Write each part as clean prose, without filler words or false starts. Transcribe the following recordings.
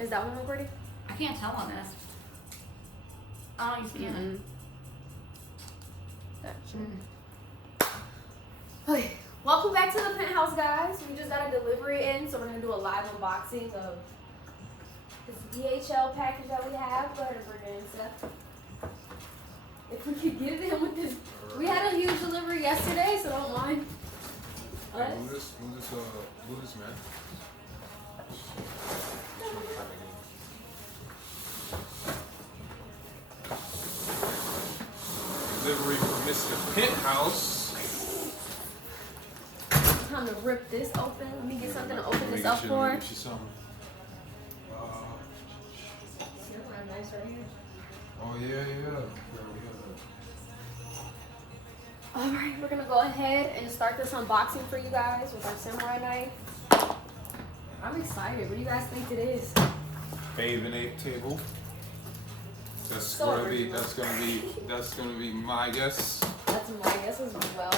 Is that one recording? I can't tell on this. I don't use the camera. Okay, welcome back to the Penthouse, guys. We just got a delivery in, so we're gonna do a live unboxing of this DHL package that we have. Go ahead and bring it in, Seth. If we could get it in with this, we had a huge delivery yesterday, so don't mind us. Move this, man. Delivery for Mr. Penthouse. Time to rip this open. Let me get something to open this up for. Let me get you something. Nice right here. Oh yeah. All right, we're gonna go ahead and start this unboxing for you guys with our samurai knife. I'm excited. What do you guys think it is? Bathing ape table. That's So gonna original. that's gonna be my guess. That's my guess as well.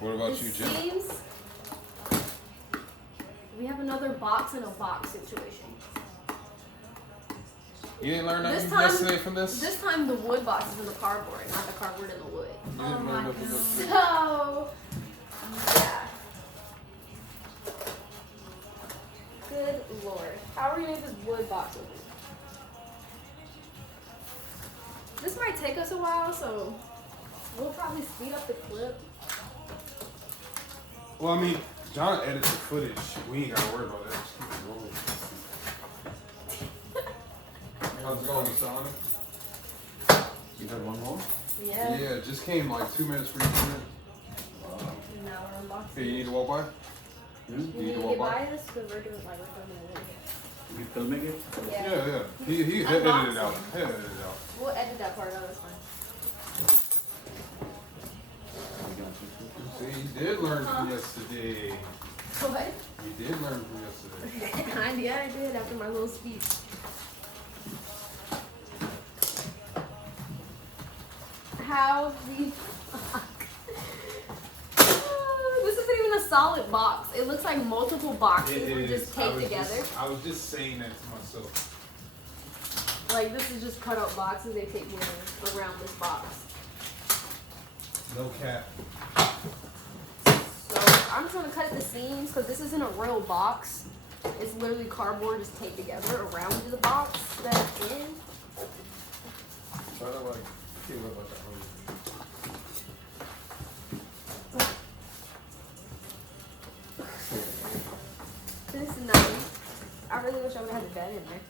What about It you, Jim? seems we have another box in a box situation. You didn't learn This nothing time- yesterday from this? This time the wood box is in the cardboard, not the cardboard in the wood. You didn't learn nothing from this. So, yeah. Good lord. How are we gonna get this wood box open? This might take us a while, so we'll probably speed up the clip. Well, I mean, John edits the footage. We ain't gotta worry about that. Just keep it rolling. How's it going, Sonic? You had one more? Yeah. Yeah, it just came like 2 minutes for each minute. Now we're unboxing. Hey, you need to walk by? You need to get by this because we're doing like we're filming a video. You filming it? Yeah. Yeah. He edited it out. He edited it out. We'll edit that part out. That's fine. See, you did learn from yesterday. What? You did learn from yesterday. Yeah, I did after my little speech. How the fuck? This isn't even a solid box. It looks like multiple boxes were just taped together. I was just saying that to myself. Like this is just cut out boxes they take together around this box. No cap. So I'm just gonna cut at the seams because this isn't a real box. It's literally cardboard just taped together around the box that it's in. Try to like keep up like that. This is nice. I really wish I would have had that in there.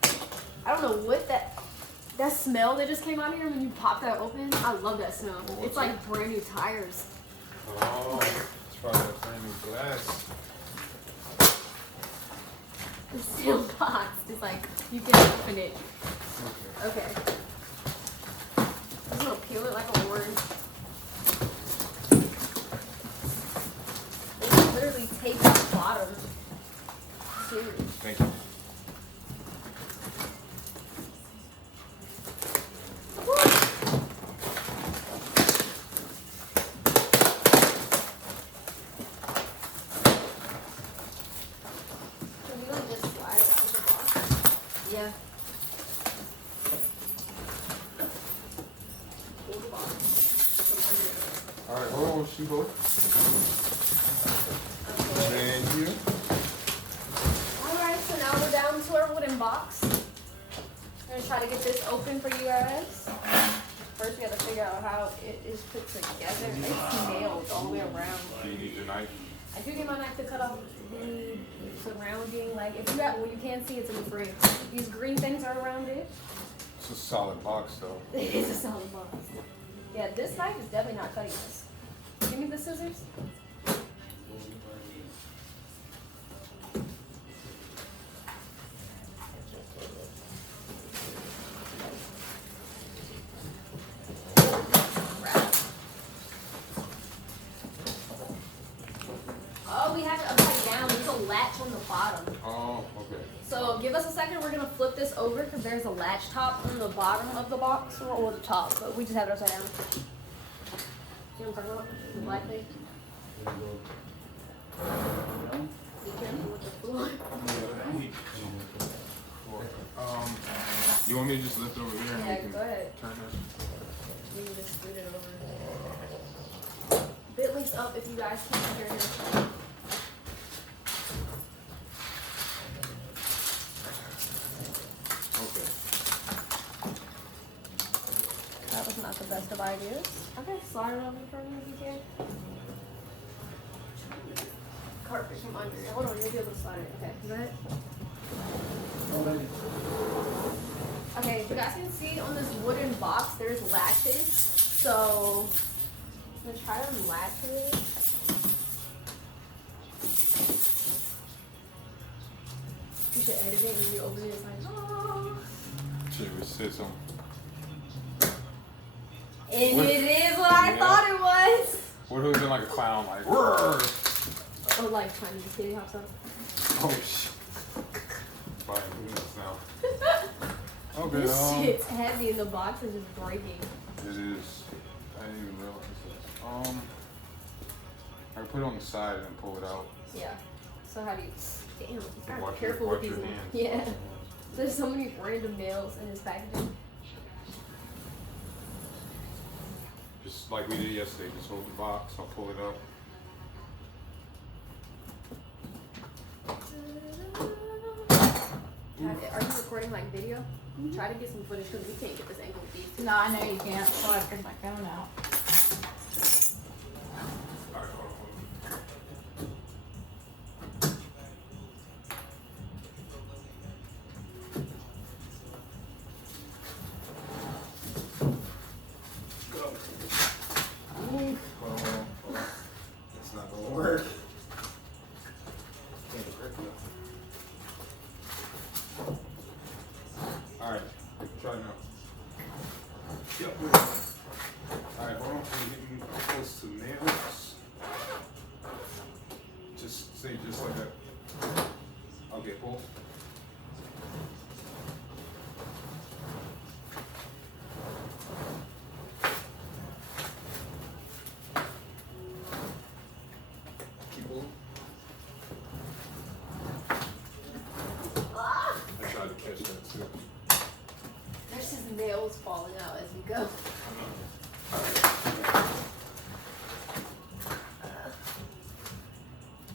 I don't know what that smell that just came out of here when you pop that open. I love that smell. What's It's like brand new tires. Oh, it's probably that brand new glass. The steel box. It's like you can open it. Okay. Okay. I'm gonna peel it like a orange. It's literally taped at the bottom. Too. Thank you. Can we like just slide it out of the box? Yeah. Pull the box. Alright, hold on, she boy. Okay. Thank you. Alright, so now we're down to our wooden box. I'm gonna try to get this open for you guys. First we gotta figure out how it is put together. It's nailed all the way around. Do you need your knife? I do get my knife to cut off the surrounding, like if you got, well you can't see it's in the frame. These green things are around it. It's a solid box though. It is a solid box. Yeah, this knife is definitely not cutting this. Give me the scissors. Oh, we have it upside down. There's a latch on the bottom. Oh, okay. So give us a second. We're gonna flip this over because there's a latch top on the bottom of the box, or the top, but we just have it upside down. See what I'm talking about? The black thing. Be careful with the floor. You want me to just lift it over here and Yeah, we can go ahead. turn it? You can just scoot it over. Bitly's up if you guys can't hear him. Okay. That was not the best of ideas. Okay, slide it over for me if you can. Carpet from under it. Hold on, you'll be able to slide it. Okay, go ahead. Okay, if you guys can see on this wooden box, there's latches. So, I'm gonna try to unlatch it. You should edit it and when you open it, it's like, oh. Shit, we said something. And What? it is what I Yeah. thought it was. What if it was in like a clown, like, roar? Or like Chinese kitty hops up. Oh shit. Fine, who knows now? Okay, This shit's heavy and the box is just breaking. It is. I didn't even realize this. I can put it on the side and then pull it out. Yeah. So how do you? Damn, you gotta Watch be careful your with these. hands. Yeah. There's so many random nails in this packaging. Just like we did yesterday, just hold the box, I'll pull it up. Are you recording like video? Try to get some footage because we can't get this angle with these two. No, I know you can't, so I took my phone out. Alright, hold on. It's not gonna work. Alright, try now. Yep. Alright, hold on. Can you get me close to the nails? Just say just like that. Okay, pull. Keep pulling. I tried to catch that too. There's just nails falling out as we go.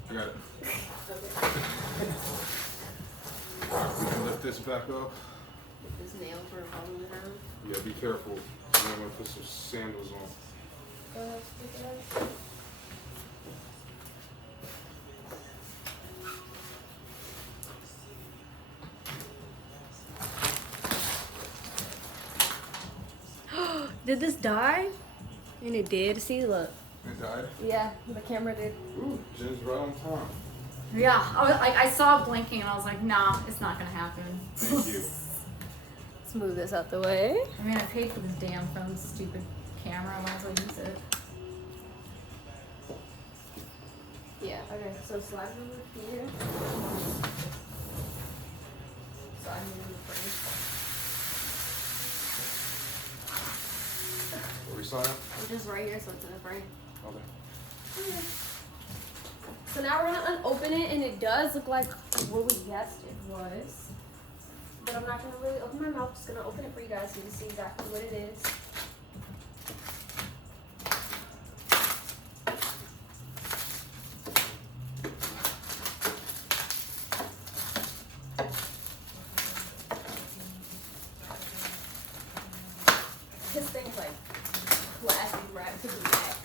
I got it. Okay. Alright, we can lift this back up. Get this nail for falling down. Yeah, be careful. I'm gonna put some sandals on. Go ahead, stick it out. Did this die? And it did. See, look. It died. Yeah, the camera did. Ooh, Jen's right on time. Yeah, I saw it blinking and I was like, nah, it's not gonna happen. Thank you. Let's move this out the way. I mean, I paid for this damn phone, stupid camera. I might as well use it. Yeah, okay, so slide it over here. So I move the frame. Where we slide up? Just right here, so it's in the frame. Okay. So now we're gonna unopen it, and it does look like what we guessed it was. But I'm not gonna really open my mouth, just gonna open it for you guys so you can see exactly what it is. This thing's like plastic wrapped to the max.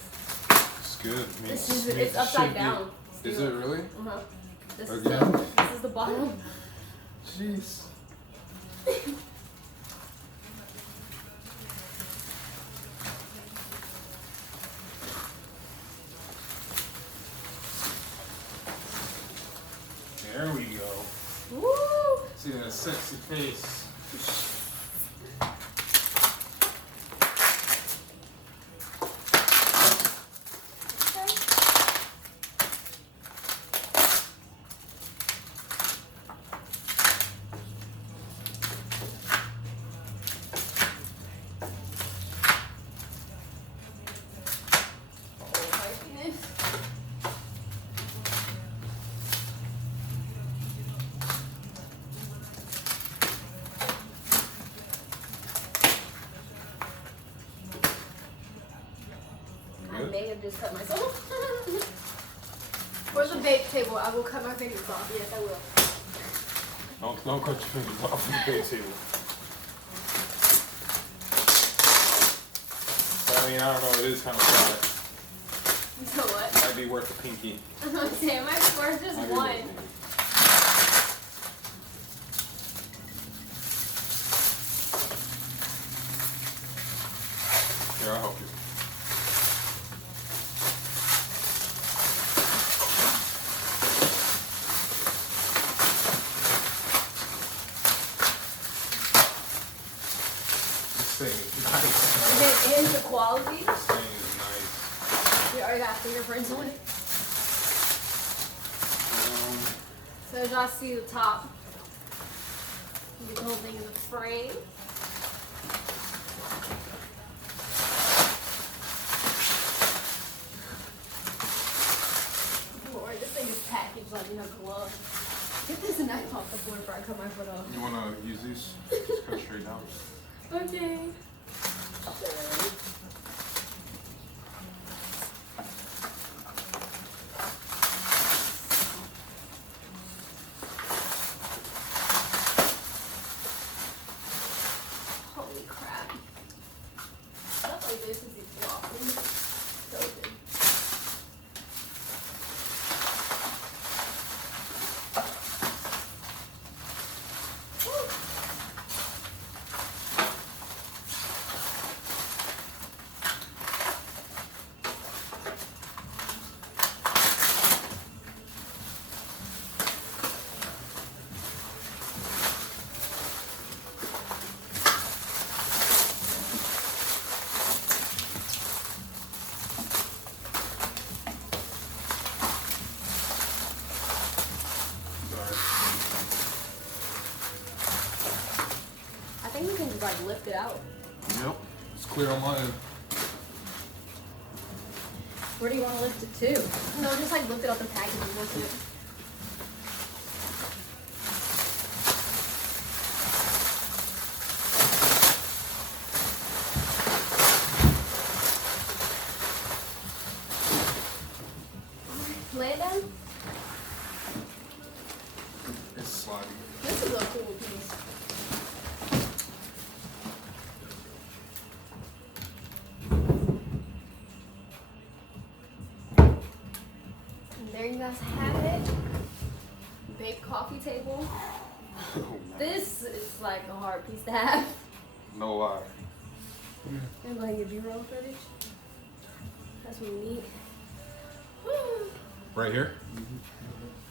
It's good. I mean, It's upside down. Is it really? Uh-huh. This Again? this is the bottom. Jeez. There we go. Woo! See that sexy face. just cut myself. For the BAPE table, I will cut my fingers off. Yes, I will. Don't cut your fingers off the big table. I mean, I don't know. It is kind of flat. So what? Might be worth a pinky. I'm saying my score's just Might be one. worth a pinky. Here, I'll help you. This thing is nice. And then in the quality, This thing is nice. you already got fingerprints on it. Um, So as y'all see the top, you get the whole thing in the frame. Lord, this thing is packaged like no glove. Get this knife off the board before I cut my foot off. you wanna use these? Just cut straight down. Okay. Holy crap. Stuff like this is exhausting. So good. Woo. Sorry. I think we can just like lift it out. Yep. It's clear on my end. Where do you want to lift it to? No, just like lift it out the package and lift it. Lay it down. It's sliding. This is a cool piece. And there you guys have it. Big coffee table. Oh, man. This is like a hard piece to have. No lie. And like your B-roll footage. That's what we need. Woo. Right here?